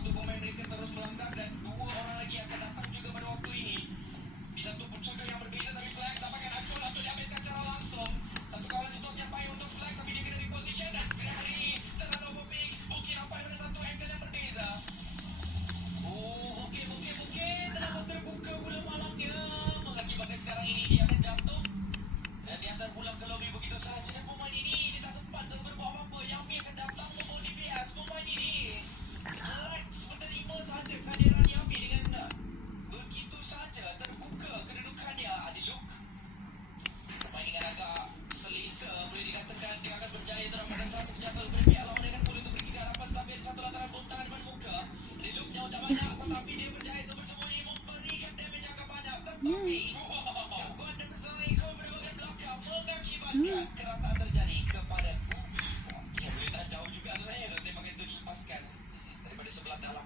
satu pemain mereka terus melangkah dan dua orang lagi akan datang juga pada waktu ini. Di satu sudut yang berbeza tapi flag dapatkan Acul diambilkan secara langsung. Satu kawalan situasi yang baik untuk flag tapi dia kena reposition dan hari ini terlalu big. Bukit nampak daripada satu angle yang berbeza. Oh, okey. Telah terbuka bola malangnya. Mengakibatkan sekarang ini dia akan jatuh. Dan dia akan pulang ke lobi begitu sahaja. Dan pemain ini dia tak sempat untuk berbuat apa-apa. Yang akan datang membawa DBS. Pemain ini Lex menerima sahaja kehadiran Yami dengan begitu sahaja terbuka kedudukannya. Ada look permainan agak selesa boleh dikatakan. Dia akan berjaya terapkan satu jatuh daripada pihak lawan. Dia akan boleh untuk pergi ke harapan tetapi ada satu lataran bontangan depan muka. Ada looknya tak banyak tetapi dia berjaya untuk bersembunyi memberikan damage agak banyak tetapi gangguan dan bersaing ke bahagian belakang mengakibatkan kerataan terjadi kepada Ubi Sport. Ia boleh tak jauh juga sebenarnya tetapi begitu dipaskan daripada sebelah dalam